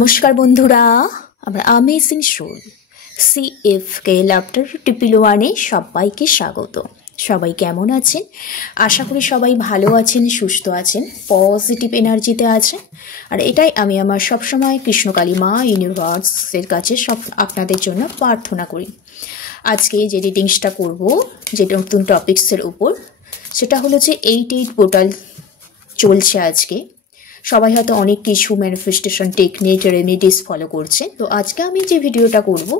নমস্কার বন্ধুরা, আমরা আমেজিং সোল CFK লাফটার টিপিল ওয়ানে সবাইকে স্বাগত। সবাই কেমন আছেন? আশা করি সবাই ভালো আছেন, সুস্থ আছেন, পজিটিভ এনার্জিতে আছেন। আর এটাই আমি আমার সবসময় কৃষ্ণকালী মা ইউনিভার্সের কাছে আপনাদের জন্য প্রার্থনা করি। আজকে যে রিডিংসটা করব, যে নতুন টপিক্সের উপর, সেটা হলো যে 8 পোর্টাল চলছে আজকে। সবাই হয়তো অনেক কিছু ম্যানিফেস্টেশন টেকনিক রেমেডিস ফলো করছে। তো আজকে আমি যে ভিডিওটা করব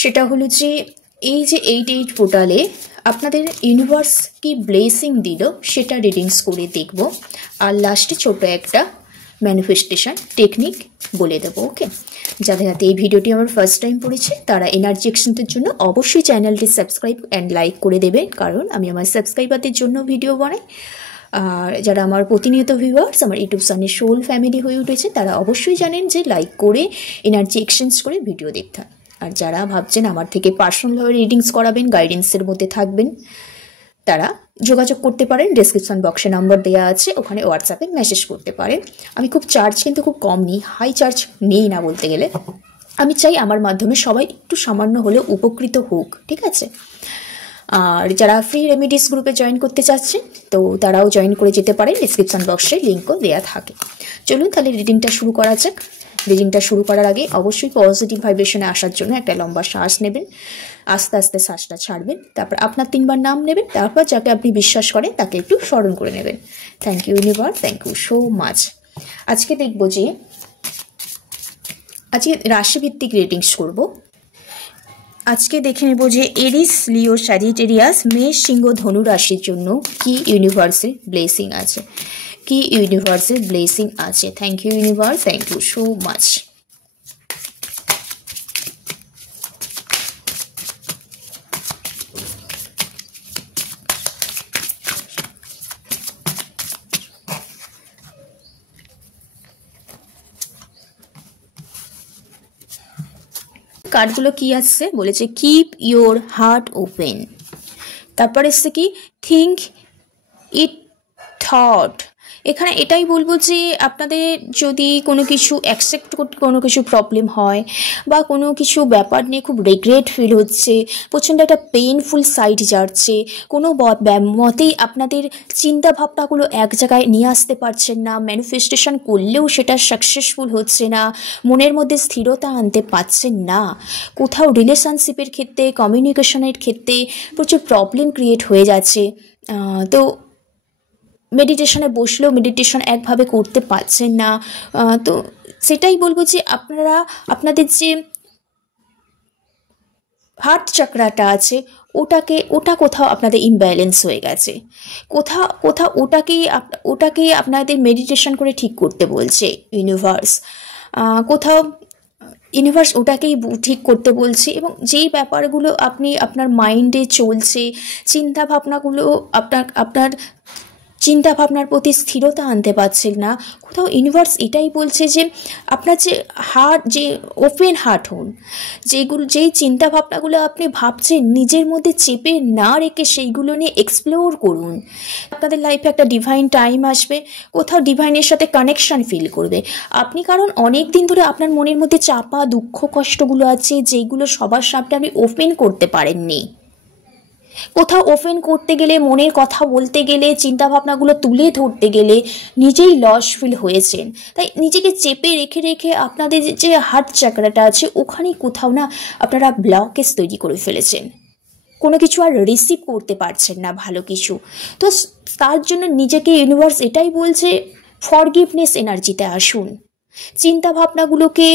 সেটা হলো যে এই যে 8 পোর্টালে আপনাদের ইউনিভার্স কি ব্লেসিং দিল সেটা রিডিংস করে দেখব, আর লাস্টে ছোট একটা ম্যানিফেস্টেশন টেকনিক বলে দেবো। ওকে, যাদের হাতে এই ভিডিওটি আমার ফার্স্ট টাইম পড়েছে তারা এনার্জি এক্সচেঞ্জের জন্য অবশ্যই চ্যানেলটি সাবস্ক্রাইব অ্যান্ড লাইক করে দেবে, কারণ আমি আমার সাবস্ক্রাইবারদের জন্য ভিডিও বানাই। আর যারা আমার প্রতিনিয়ত ভিউয়ার্স আমার ইউটিউব চ্যানেল সোল ফ্যামিলি হয়ে উঠেছে তারা অবশ্যই জানেন যে লাইক করে এনার্জি এক্সচেঞ্জ করে ভিডিও দেখতে হয়। আর যারা ভাবছেন আমার থেকে পার্সোনালভাবে রিডিংস করাবেন, গাইডেন্সের মধ্যে থাকবেন, তারা যোগাযোগ করতে পারেন। ডেসক্রিপশন বক্সে নাম্বার দেওয়া আছে, ওখানে হোয়াটসঅ্যাপে মেসেজ করতে পারেন। আমি খুব চার্জ কিন্তু খুব কম নিই, হাই চার্জ নেই না বলতে গেলে। আমি চাই আমার মাধ্যমে সবাই একটু সামান্য হলেও উপকৃত হোক, ঠিক আছে? আর যারা ফ্রি রেমেডিস গ্রুপে জয়েন করতে চাচ্ছেন তো তারাও জয়েন করে যেতে পারেন, ডিসক্রিপশন বক্সে লিঙ্কও দেওয়া থাকে। চলুন তাহলে রিডিংটা শুরু করা যাক। রিডিংটা শুরু করার আগে অবশ্যই পজিটিভ ভাইব্রেশনে আসার জন্য একটা লম্বা শ্বাস নেবেন, আস্তে আস্তে শ্বাসটা ছাড়বেন, তারপর আপনার 3বার নাম নেবেন, তারপর যাকে আপনি বিশ্বাস করেন তাকে একটু স্মরণ করে নেবেন। Thank you universe, thank you so much. আজকে দেখব যে আজকে রাশিভিত্তিক রিডিংস করব। আজকে দেখে নেব যে এরিস, লিও, স্যাজিটেরিয়াস, মেষ, সিংহ, ধনু রাশির জন্য কি ইউনিভার্সের ব্লেসিং আছে, কি ইউনিভার্সের ব্লেসিং আছে। Thank you universe, thank you so much. কার্ডগুলো কি আসছে বলেছে, কিপ ইয়োর হার্ট ওপেন। তারপরে এসছে কি, থিঙ্ক ইট থট। এখানে এটাই বলবো যে আপনাদের যদি কোনো কিছু অ্যাকসেপ্ট করতে কোনো কিছু প্রবলেম হয় বা কোনো কিছু ব্যাপার নিয়ে খুব রিগ্রেট ফিল হচ্ছে, প্রচণ্ড একটা পেইনফুল সাইড যাচ্ছে, কোনো মতেই আপনাদের চিন্তা ভাবনাগুলো এক জায়গায় নিয়ে আসতে পারছেন না, ম্যানিফেস্টেশন করলেও সেটা সাকসেসফুল হচ্ছে না, মনের মধ্যে স্থিরতা আনতে পারছেন না, কোথাও রিলেশনশিপের ক্ষেত্রে, কমিউনিকেশনের ক্ষেত্রে প্রচুর প্রবলেম ক্রিয়েট হয়ে যাচ্ছে, তো মেডিটেশনে বসলেও মেডিটেশন একভাবে করতে পারছেন না, তো সেটাই বলবো যে আপনারা আপনাদের যে হার্ট চাকরাটা আছে ওটা কোথাও আপনাদের ইমব্যালেন্স হয়ে গেছে, কোথাও ওটাকেই আপনাদের মেডিটেশন করে ঠিক করতে বলছে ইউনিভার্স, কোথাও ইউনিভার্স ওটাকেই ঠিক করতে বলছে। এবং যেই ব্যাপারগুলো আপনার মাইন্ডে চলছে, চিন্তাভাবনাগুলো আপনার চিন্তাভাবনার প্রতি স্থিরতা আনতে পারছেন না, কোথাও ইউনিভার্স এটাই বলছে যে আপনার যে হার্ট, যে ওপেন হার্ট হন, যেই চিন্তাভাবনাগুলো আপনি ভাবছেন নিজের মধ্যে চেপে না রেখে সেইগুলো নিয়ে এক্সপ্লোর করুন। আপনাদের লাইফে একটা ডিভাইন টাইম আসবে, কোথাও ডিভাইনের সাথে কানেকশান ফিল করবে আপনি, কারণ অনেক দিন ধরে আপনার মনের মধ্যে চাপা দুঃখ কষ্টগুলো আছে যেইগুলো সবার সামনে আপনি ওপেন করতে পারেননি। কোথাও ওপেন করতে গেলে, মনের কথা বলতে গেলে, চিন্তাভাবনাগুলো তুলে ধরতে গেলে নিজেই লস ফিল হয়েছেন, তাই নিজেকে চেপে রেখে রেখে আপনাদের যে হার্ট চাকরাটা আছে ওখানেই কোথাও না আপনারা ব্লকেজ তৈরি করে ফেলেছেন, কোনো কিছু আর রিসিভ করতে পারছেন না ভালো কিছু। তো তার জন্য নিজেকে ইউনিভার্স এটাই বলছে, ফরগিভনেস এনার্জিতে আসুন, চিন্তাভাবনাগুলোকে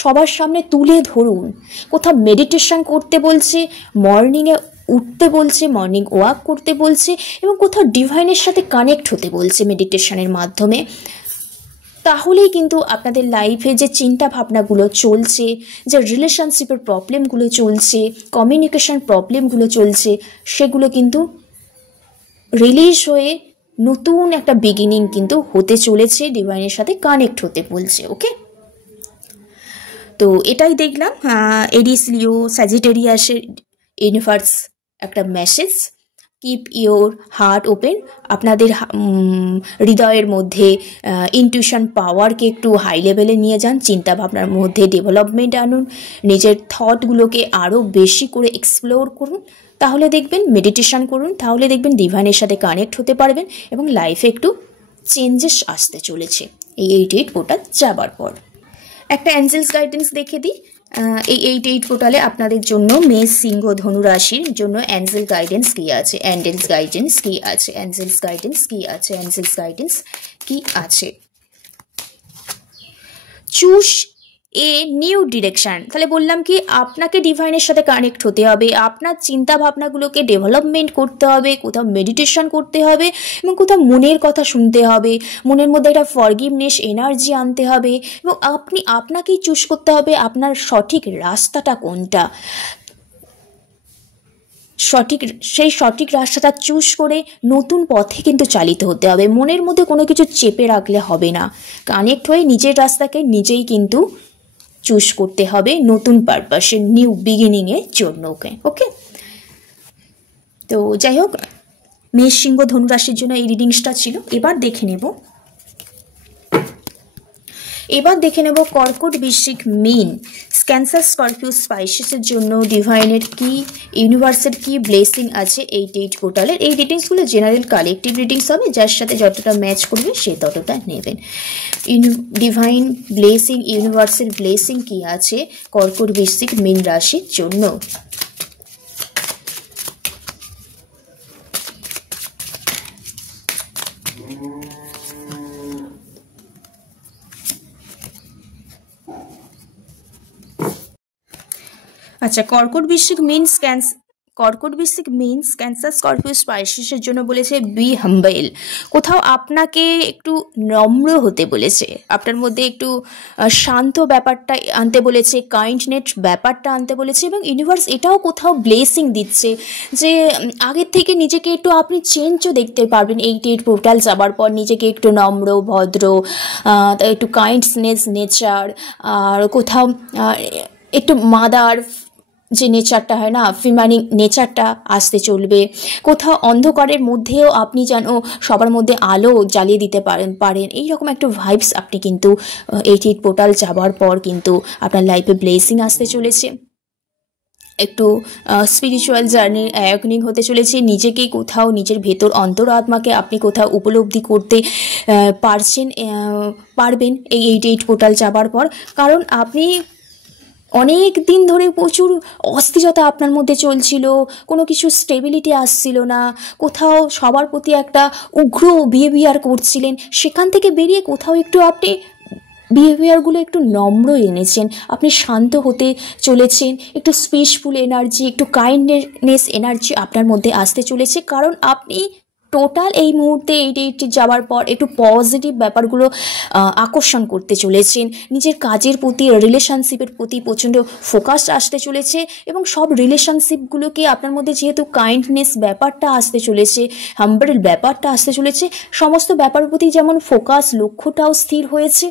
সবার সামনে তুলে ধরুন, কোথাও মেডিটেশন করতে বলছে, মর্নিংয়ে উঠতে বলছে, মর্নিং ওয়াক করতে বলছে, এবং কোথাও ডিভাইনের সাথে কানেক্ট হতে বলছে মেডিটেশনের মাধ্যমে। তাহলেই কিন্তু আপনাদের লাইফে যে চিন্তা ভাবনাগুলো চলছে, যে রিলেশনশিপের প্রবলেমগুলো চলছে, কমিউনিকেশন প্রবলেমগুলো চলছে, সেগুলো কিন্তু রিলিজ হয়ে নতুন একটা বিগিনিং কিন্তু হতে চলেছে, ডিভাইনের সাথে কানেক্ট হতে বলছে। ওকে, তো এটাই দেখলাম এরিস, লিও, স্যাজিটেরিয়াসের ইউনিভার্স একটা message. Keep your heart open, আপনাদের হৃদয়ের মধ্যে ইনটিউশন পাওয়ারকে একটু হাই লেভেলে নিয়ে যান, চিন্তাভাবনার মধ্যে ডেভেলপমেন্ট আনুন, নিজের থটগুলোকে আরও বেশি করে এক্সপ্লোর করুন, তাহলে দেখবেন মেডিটেশন করুন, তাহলে দেখবেন ডিভাইনের সাথে কানেক্ট হতে পারবেন এবং লাইফে একটু চেঞ্জেস আসতে চলেছে এই 8 পোর্টাল যাবার পর। একটা অ্যাঞ্জেলস গাইডেন্স দেখে দিই। এই 8 পোর্টালে আপনাদের জন্য মেষ, সিংহ, ধনু রাশির জন্য অ্যাঞ্জেল গাইডেন্স কী আছে, অ্যাঞ্জেলস গাইডেন্স কী আছে, অ্যাঞ্জেলস গাইডেন্স কী আছে, অ্যাঞ্জেলস গাইডেন্স কী আছে। চুজ এ নিউ ডিরেকশান, তাহলে বললাম কি আপনাকে ডিভাইনের সাথে কানেক্ট হতে হবে, আপনার চিন্তা ভাবনাগুলোকে ডেভেলপমেন্ট করতে হবে, কোথাও মেডিটেশন করতে হবে এবং কোথাও মনের কথা শুনতে হবে, মনের মধ্যে একটা ফরগিভনেস এনার্জি আনতে হবে এবং আপনাকেই চুজ করতে হবে আপনার সঠিক রাস্তাটা কোনটা, সেই সঠিক রাস্তাটা চুজ করে নতুন পথে কিন্তু চালিত হতে হবে। মনের মধ্যে কোনো কিছু চেপে রাখলে হবে না, কানেক্ট হয়ে নিজের রাস্তাকে নিজেই কিন্তু চুজ করতে হবে নতুন পারপাসে, নিউ বিগিনিংয়ের জন্য। ওকে, তো যাই হোক, মেষ, সিংহ, ধনু রাশির জন্য এই রিডিংসটা ছিল। এবার দেখে নেব কর্কট, বৃশ্চিক, মীন, ক্যান্সার, স্করপিও, স্পাইসেসের জন্য ডিভাইনের কি, ইউনিভার্সের কি ব্লেসিং আছে 8 পোর্টালের। এই রিডিংসগুলো জেনারেল কালেকটিভ রিডিংস হবে, যার সাথে যতটা ম্যাচ করবে সে ততটা নেবেন। ডিভাইন ব্লেসিং, ইউনিভার্সের ব্লেসিং কি আছে কর্কট, বৃশ্চিক, মীন রাশির জন্য। আচ্ছা, কর্কট, বৃশ্চিক, মিনস ক্যান্সার, স্করপিও, স্পাইসেসের জন্য বলেছে বি হাম্বেল। কোথাও আপনাকে একটু নম্র হতে বলেছে, আপনার মধ্যে একটু শান্ত ব্যাপারটা আনতে বলেছে, কাইন্ডনেস ব্যাপারটা আনতে বলেছে এবং ইউনিভার্স এটাও কোথাও ব্লেসিং দিচ্ছে যে আগের থেকে নিজেকে একটু আপনি চেঞ্জও দেখতে পারবেন 8 পোর্টাল যাবার পর, নিজেকে একটু নম্র, ভদ্র, একটু কাইন্ডনেস নেচার, আর কোথাও একটু মাদার যে নেচারটা হয় না, ফিমানিং নেচারটা আসতে চলবে। কোথাও অন্ধকারের মধ্যেও আপনি যেন সবার মধ্যে আলো জ্বালিয়ে দিতে পারেন এইরকম একটা ভাইবস আপনি কিন্তু 8 পোর্টাল যাবার পর কিন্তু আপনার লাইফে ব্লেসিং আসতে চলেছে। একটু স্পিরিচুয়াল জার্নির অ্যাওয়েকনিং হতে চলেছে, নিজেকে কোথাও নিজের ভেতর অন্তরাত্মাকে আপনি কোথাও উপলব্ধি করতে পারবেন এই 8 পোর্টাল যাবার পর। কারণ আপনি অনেক দিন ধরে প্রচুর অস্থিরতা আপনার মধ্যে চলছিল, কোনো কিছু স্টেবিলিটি আসছিল না, কোথাও সবার প্রতি একটা উগ্র বিহেভিয়ার করছিলেন, সেখান থেকে বেরিয়ে কোথাও একটু আপনি বিহেভিয়ারগুলো একটু নম্র এনেছেন, আপনি শান্ত হতে চলেছেন, একটু পিসফুল এনার্জি, একটু কাইন্ডনেস এনার্জি আপনার মধ্যে আসতে চলেছে। কারণ আপনি টোটাল এই মুহূর্তে 8 যাওয়ার পর একটু পজিটিভ ব্যাপারগুলো আকর্ষণ করতে চলেছেন, নিজের কাজের প্রতি, রিলেশনশিপের প্রতি প্রচণ্ড ফোকাস আসতে চলেছে এবং সব রিলেশনশিপগুলোকে আপনার মধ্যে যেহেতু কাইন্ডনেস ব্যাপারটা আসতে চলেছে, হাম্বল ব্যাপারটা আসতে চলেছে, সমস্ত ব্যাপারের প্রতি যেমন ফোকাস, লক্ষ্যটাও স্থির হয়েছে,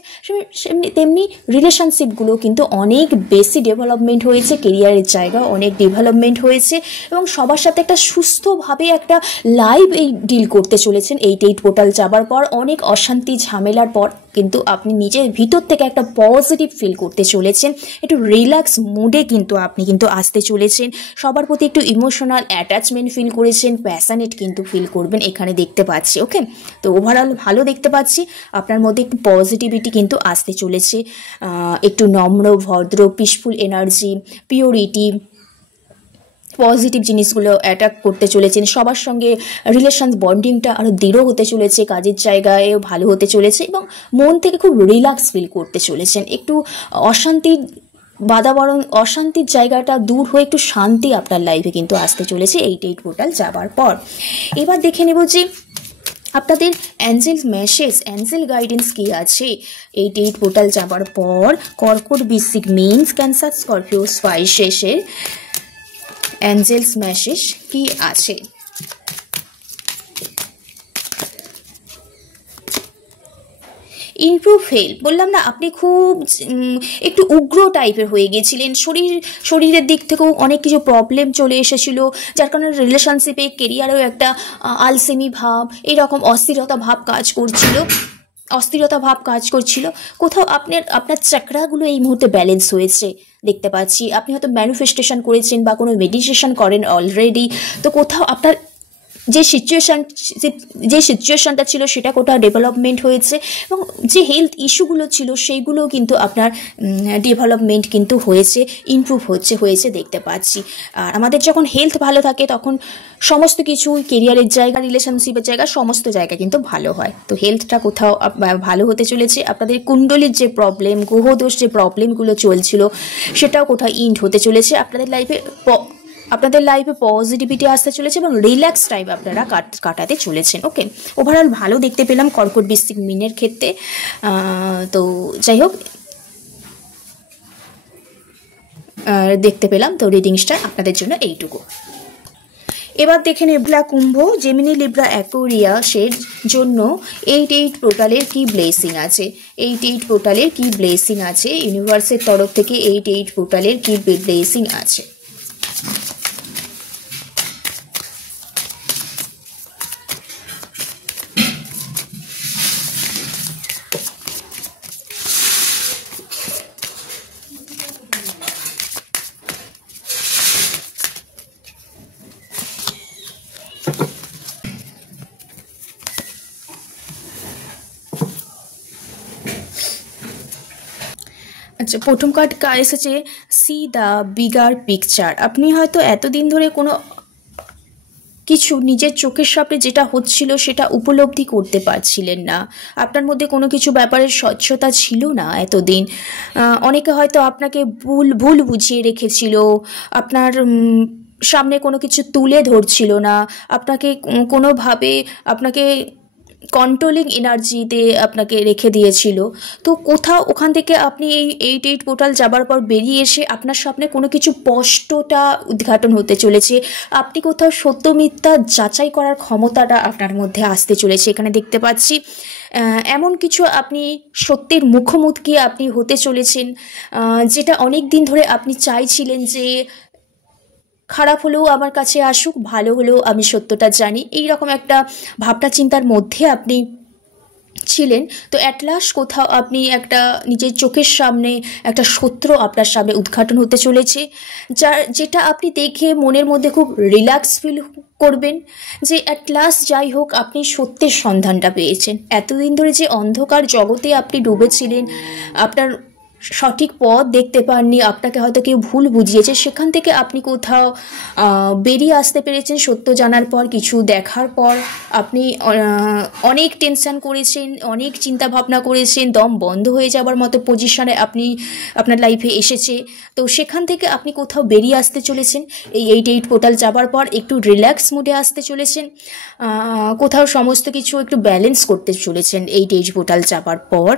তেমনি রিলেশনশিপগুলো কিন্তু অনেক বেশি ডেভেলপমেন্ট হয়েছে, কেরিয়ারের জায়গা অনেক ডেভেলপমেন্ট হয়েছে এবং সবার সাথে একটা সুস্থভাবে একটা লাইফ এই ডিল করতে চলেছেন 8 পোর্টাল যাবার পর। অনেক অশান্তি ঝামেলার পর কিন্তু আপনি নিজের ভিতর থেকে একটা পজিটিভ ফিল করতে চলেছেন, একটু রিল্যাক্স মুডে কিন্তু আপনি কিন্তু আসতে চলেছেন, সবার প্রতি একটু ইমোশনাল অ্যাটাচমেন্ট ফিল করেছেন, প্যাশনেট কিন্তু ফিল করবেন এখানে দেখতে পাচ্ছি। ওকে, তো ওভারঅল ভালো দেখতে পাচ্ছি, আপনার মধ্যে একটু পজিটিভিটি কিন্তু আসতে চলেছে, একটু নম্র, ভদ্র, পিসফুল এনার্জি, পিওরিটি, পজিটিভ জিনিসগুলো অ্যাটাক করতে চলেছেন, সবার সঙ্গে রিলেশন বন্ডিংটা আরও দৃঢ় হতে চলেছে, কাজের জায়গায়ও ভালো হতে চলেছে এবং মন থেকে খুব রিল্যাক্স ফিল করতে চলেছেন, একটু অশান্তির জায়গাটা দূর হয়ে একটু শান্তি আপনার লাইফে কিন্তু আসতে চলেছে 8 পোর্টাল যাবার পর। এবার দেখে নেব যে আপনাদের অ্যাঞ্জেল গাইডেন্স কি আছে 8 পোর্টাল যাবার পর কর্কট, বৃশ্চিক, মীন, ক্যান্সার, স্করপিও, স্পাইসেসের অ্যাঞ্জেলস মেসেজ কি আছে। ইমপ্রুভ হেল্প বললাম না, আপনি খুব একটু উগ্র টাইপের হয়ে গেছিলেন, শরীরের দিক থেকেও অনেক কিছু প্রবলেম চলে এসেছিল, যার কারণে রিলেশনশিপে কেরিয়ারেও একটা আলসেমি ভাব, এইরকম অস্থিরতা ভাব কাজ করছিল। কোথাও আপনার চাকরাগুলো এই মুহূর্তে ব্যালেন্স হয়েছে দেখতে পাচ্ছি। আপনি হয়তো ম্যানিফেস্টেশন করেছেন বা কোনো মেডিটেশন করেন অলরেডি। তো কোথাও আপনার যে সিচুয়েশনটা ছিল সেটা কোথাও ডেভেলপমেন্ট হয়েছে, এবং যে হেলথ ইস্যুগুলো ছিল সেইগুলো কিন্তু আপনার ডেভেলপমেন্ট কিন্তু হয়েছে, ইমপ্রুভ হয়েছে দেখতে পাচ্ছি। আর আমাদের যখন হেলথ ভালো থাকে তখন সমস্ত কিছু, কেরিয়ারের জায়গা, রিলেশনশিপের জায়গা, সমস্ত জায়গা কিন্তু ভালো হয়। তো হেলথটা কোথাও ভালো হতে চলেছে। আপনাদের কুণ্ডলীর যে প্রবলেম, গ্রহদোষ যে প্রবলেমগুলো চলছিল সেটাও কোথাও ইন্ড হতে চলেছে। আপনাদের লাইফে পজিটিভিটি আসতে চলেছে এবং রিল্যাক্স টাইম আপনারা কাটাতে চলেছেন। ওকে, ওভারঅল ভালো দেখতে পেলাম কর্কট, বৃশ্চিক, মীনের ক্ষেত্রে। তো যাই হোক, দেখতে পেলাম তো রিডিংসটা আপনাদের জন্য এইটুকু। এবার দেখে লিব্রা কুম্ভ, জেমিনি, লিব্রা, অ্যাকোয়ারিয়াসের জন্য 8 পোর্টালের কি ব্লেসিং আছে। 8 পোর্টালের কি ব্লেসিং আছে ইউনিভার্সের তরফ থেকে, 8 পোর্টালের কি ব্লেসিং আছে। আচ্ছা, প্রথম কার্ড এসেছে সি দ্য বিগার পিকচার। আপনি হয়তো এতদিন ধরে কোনো কিছু নিজের চোখের সামনে যেটা হচ্ছিল সেটা উপলব্ধি করতে পারছিলেন না। আপনার মধ্যে কোনো কিছু ব্যাপারে স্বচ্ছতা ছিল না এতদিন। অনেকে হয়তো আপনাকে ভুল বুঝিয়ে রেখেছিল, আপনার সামনে কোনো কিছু তুলে ধরছিল না, আপনাকে কোনোভাবে আপনাকে কন্ট্রোলিং এনার্জিতে আপনাকে রেখে দিয়েছিল। তো কোথাও ওখান থেকে আপনি এই 8 পোর্টাল যাবার পর বেরিয়ে এসে আপনার সামনে কোনো কিছু স্পষ্টটা উদ্ঘাটন হতে চলেছে। আপনি কোথাও সত্য মিথ্যা যাচাই করার ক্ষমতাটা আপনার মধ্যে আসতে চলেছে। এখানে দেখতে পাচ্ছি এমন কিছু আপনি সত্যের মুখোমুখি আপনি হতে চলেছেন, যেটা অনেক দিন ধরে আপনি চাইছিলেন যে খারাপ হলেও আমার কাছে আসুক, ভালো হলেও আমি সত্যটা জানি, এই রকম একটা ভাবনা চিন্তার মধ্যে আপনি ছিলেন। তো অ্যাট লাস্ট কোথাও আপনি একটা নিজের চোখের সামনে একটা সত্য আপনার সামনে উদ্ঘাটন হতে চলেছে, যেটা আপনি দেখে মনের মধ্যে খুব রিল্যাক্স ফিল করবেন যে অ্যাট লাস্ট যাই হোক আপনি সত্যের সন্ধানটা পেয়েছেন। এতদিন ধরে যে অন্ধকার জগতে আপনি ডুবেছিলেন, আপনার সঠিক পথ দেখতে পাননি, আপনাকে হয়তো কেউ ভুল বুঝিয়েছে, সেখান থেকে আপনি কোথাও বেরিয়ে আসতে পেরেছেন সত্য জানার পর, কিছু দেখার পর। আপনি অনেক টেনশন করেছেন, অনেক চিন্তা ভাবনা করেছেন, দম বন্ধ হয়ে যাবার মতো পজিশনে আপনার লাইফে এসেছে। তো সেখান থেকে আপনি কোথাও বেরিয়ে আসতে চলেছেন এই 8 পোর্টাল যাবার পর, একটু রিল্যাক্স মুডে আসতে চলেছেন, কোথাও সমস্ত কিছু একটু ব্যালেন্স করতে চলেছেন 8 পোর্টাল যাবার পর।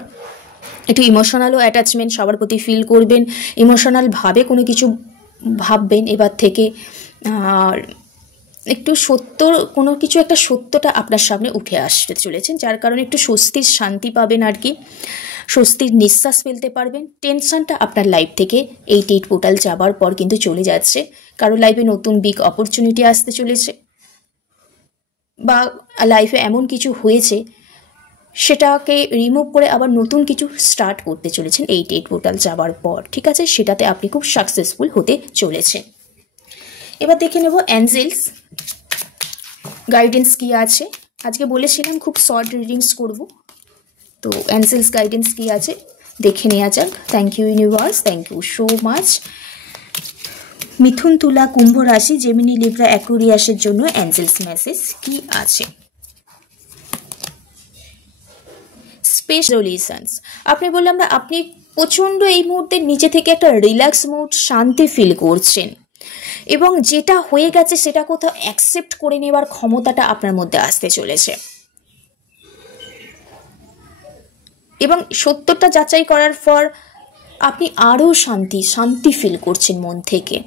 একটু ইমোশনালও অ্যাটাচমেন্ট সবার প্রতি ফিল করবেন, ইমোশনালভাবে কোনো কিছু ভাববেন এবার থেকে, আর একটু কোনো কিছু একটা সত্যটা আপনার সামনে উঠে আসতে চলেছেন, যার কারণে একটু স্বস্তির শান্তি পাবেন আর কি, স্বস্তির নিঃশ্বাস ফেলতে পারবেন। টেনশনটা আপনার লাইফ থেকে 8 পোর্টাল যাবার পর কিন্তু চলে যাচ্ছে। কারো লাইফে নতুন বিগ অপরচুনিটি আসতে চলেছে, বা লাইফে এমন কিছু হয়েছে সেটাকে রিমুভ করে আবার নতুন কিছু স্টার্ট করতে চলেছেন 8 পোর্টাল যাবার পর। ঠিক আছে, সেটাতে আপনি খুব সাকসেসফুল হতে চলেছেন। এবার দেখে নেব অ্যাঞ্জেলস গাইডেন্স কী আছে। আজকে বলেছিলাম খুব শর্ট রিডিংস করব, তো অ্যাঞ্জেলস গাইডেন্স কী আছে দেখে নেওয়া যাক। Thank you universe, thank you so much. মিথুন, তুলা, কুম্ভ রাশি, জেমিনি, লিব্রা, অ্যাকুয়ারিয়াসের জন্য অ্যাঞ্জেলস মেসেজ কী আছে। স্পেশালিজেশনস, আপনি বললাম না, আপনি প্রচণ্ড এই মুহূর্তে নিচে থেকে একটা রিল্যাক্স মুড, শান্তি ফিল করছেন, এবং যেটা হয়ে গেছে সেটা কোথাও অ্যাকসেপ্ট করে নেবার ক্ষমতাটা আপনার মধ্যে আসতে চলেছে, এবং সত্যটা যাচাই করার পর আপনি আরও শান্তি ফিল করছেন মন থেকে,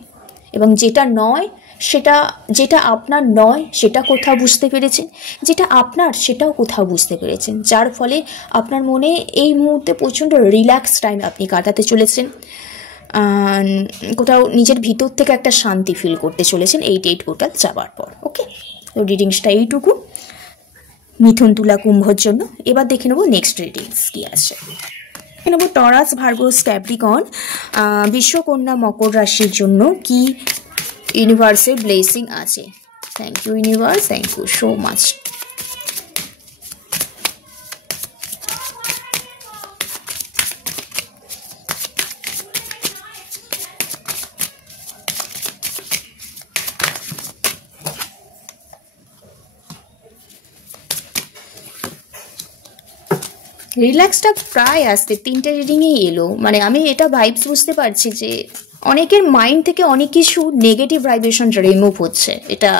এবং যেটা নয় সেটা যেটা আপনার নয় সেটা কোথাও বুঝতে পেরেছেন, যেটা আপনার সেটাও কোথাও বুঝতে পেরেছেন, যার ফলে আপনার মনে এই মুহূর্তে প্রচণ্ড রিল্যাক্স টাইম আপনি কাটাতে চলেছেন। কোথাও নিজের ভিতর থেকে একটা শান্তি ফিল করতে চলেছেন এই ডেট পোর্টাল যাবার পর। ওকে, তো রিডিংসটা এইটুকু মিথুন, তুলা, কুম্ভর জন্য। এবার দেখে নেবো নেক্সট রিডিংস কী আছে। দেখে নেবো টরাস, ভার্গোস, ক্যাপ্রিকন, বিশ্বকন্যা, মকর রাশির জন্য কি ইউনিভার্সের ব্লেসিং আছে। Thank you universe, thank you so much. রিল্যাক্সটা প্রায় আসতে 3টে রিডিংয়েই এলো, মানে আমি এটা ভাইবস বুঝতে পারছি যে অনেকের মাইন্ড থেকে অনেক কিছু নেগেটিভ ভাইব্রেশন রিমুভ হচ্ছে, এটা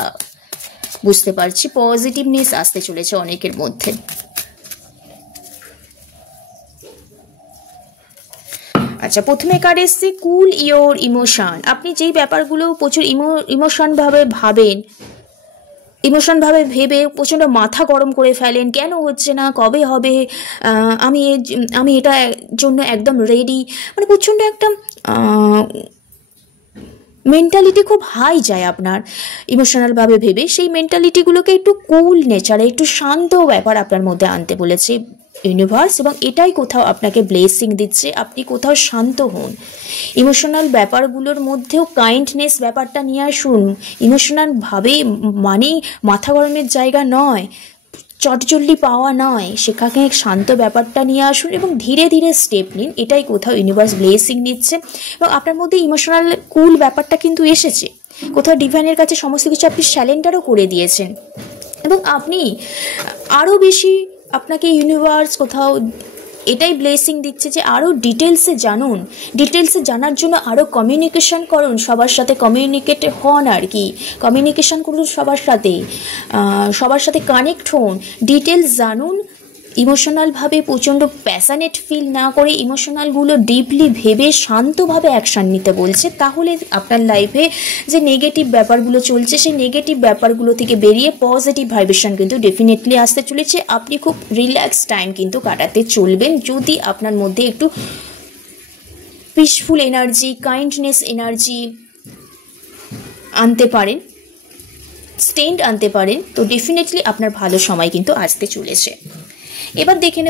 বুঝতে পারছি। পজিটিভনেস আসতে চলেছে অনেকের মধ্যে। আচ্ছা, প্রথমে কার্ড এসছে কুল ইয়োর ইমোশন। আপনি যেই ব্যাপারগুলো প্রচুর ইমোশন ভাবে ভেবে প্রচণ্ড মাথা গরম করে ফেলেন, কেন হচ্ছে না, কবে হবে, আমি এটার জন্য একদম রেডি, মানে প্রচণ্ড একটা মেন্টালিটি খুব হাই যায় আপনার ইমোশনালভাবে ভেবে। সেই মেন্টালিটিগুলোকে একটু কুল নেচারে, একটু শান্ত ব্যাপার আপনার মধ্যে আনতে বলেছে ইউনিভার্স, এবং এটাই কোথাও আপনাকে ব্লেসিং দিচ্ছে। আপনি কোথাও শান্ত হন, ইমোশনাল ব্যাপারগুলোর মধ্যেও কাইন্ডনেস ব্যাপারটা নিয়ে আসুন। ইমোশনালভাবে মানে মাথা গরমের জায়গা নয়, চটজলদি পাওয়া নয়, সেখানে শান্ত ব্যাপারটা নিয়ে আসুন এবং ধীরে ধীরে স্টেপ নিন। এটাই কোথাও ইউনিভার্স ব্লেসিং নিচ্ছে, এবং আপনার মধ্যে ইমোশনাল কুল ব্যাপারটা কিন্তু এসেছে। কোথাও ডিভাইনের কাছে সমস্ত কিছু আপনি স্যালেন্ডারও করে দিয়েছেন, এবং আপনি আরও বেশি, আপনাকে ইউনিভার্স কোথাও এটাই ব্লেসিং দিচ্ছে যে আরও ডিটেলসে জানুন, ডিটেলসে জানার জন্য আরও কমিউনিকেশন করুন, সবার সাথে কমিউনিকেট হন, আর কি কমিউনিকেশন করুন সবার সাথে কানেক্ট হন, ডিটেলস জানুন। ইমোশনালভাবে প্রচণ্ড প্যাশনেট ফিল না করে ইমোশনালগুলো ডিপলি ভেবে শান্তভাবে অ্যাকশান নিতে বলছে। তাহলে আপনার লাইফে যে নেগেটিভ ব্যাপারগুলো চলছে সেই নেগেটিভ ব্যাপারগুলো থেকে বেরিয়ে পজিটিভ ভাইব্রেশন কিন্তু ডেফিনেটলি আসতে চলেছে। আপনি খুব রিল্যাক্স টাইম কিন্তু কাটাতে চলবেন যদি আপনার মধ্যে একটু পিসফুল এনার্জি, কাইন্ডনেস এনার্জি আনতে পারেন, স্ট্রেন্থ আনতে পারেন, তো ডেফিনেটলি আপনার ভালো সময় কিন্তু আসতে চলেছে। এবার দেখে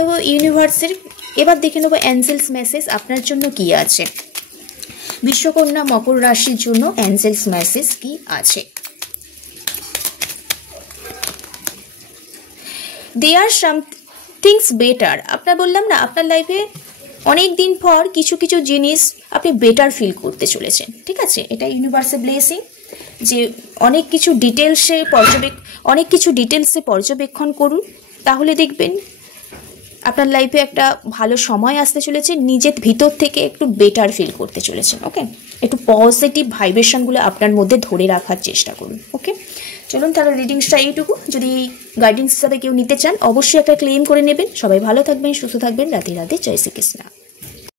নেব অ্যাঞ্জেলস মেসেজ আপনার জন্য কি আছে। বিশ্বকন্যা, মকর রাশির জন্য অ্যাঞ্জেলস মেসেজ কি আছে। দেয়ার সামথিংস বেটার। আপনার বললাম না, আপনার লাইফে অনেক দিন পর কিছু কিছু জিনিস আপনি বেটার ফিল করতে চলেছেন, ঠিক আছে। এটা ইউনিভার্সাল ব্লেসিং যে অনেক কিছু ডিটেলসে পর্যবেক্ষণ করুন, তাহলে দেখবেন আপনার লাইফে একটা ভালো সময় আসতে চলেছে, নিজের ভিতর থেকে একটু বেটার ফিল করতে চলেছেন। ওকে, একটু পজিটিভ ভাইব্রেশনগুলো আপনার মধ্যে ধরে রাখার চেষ্টা করুন। ওকে, চলুন তাহলে রিডিংসটা এইটুকু। যদি গাইডেন্স হিসাবে কেউ নিতে চান অবশ্যই একটা ক্লেম করে নেবেন। সবাই ভালো থাকবেন, সুস্থ থাকবেন। রাধে রাধে, জয় শ্রীকৃষ্ণ।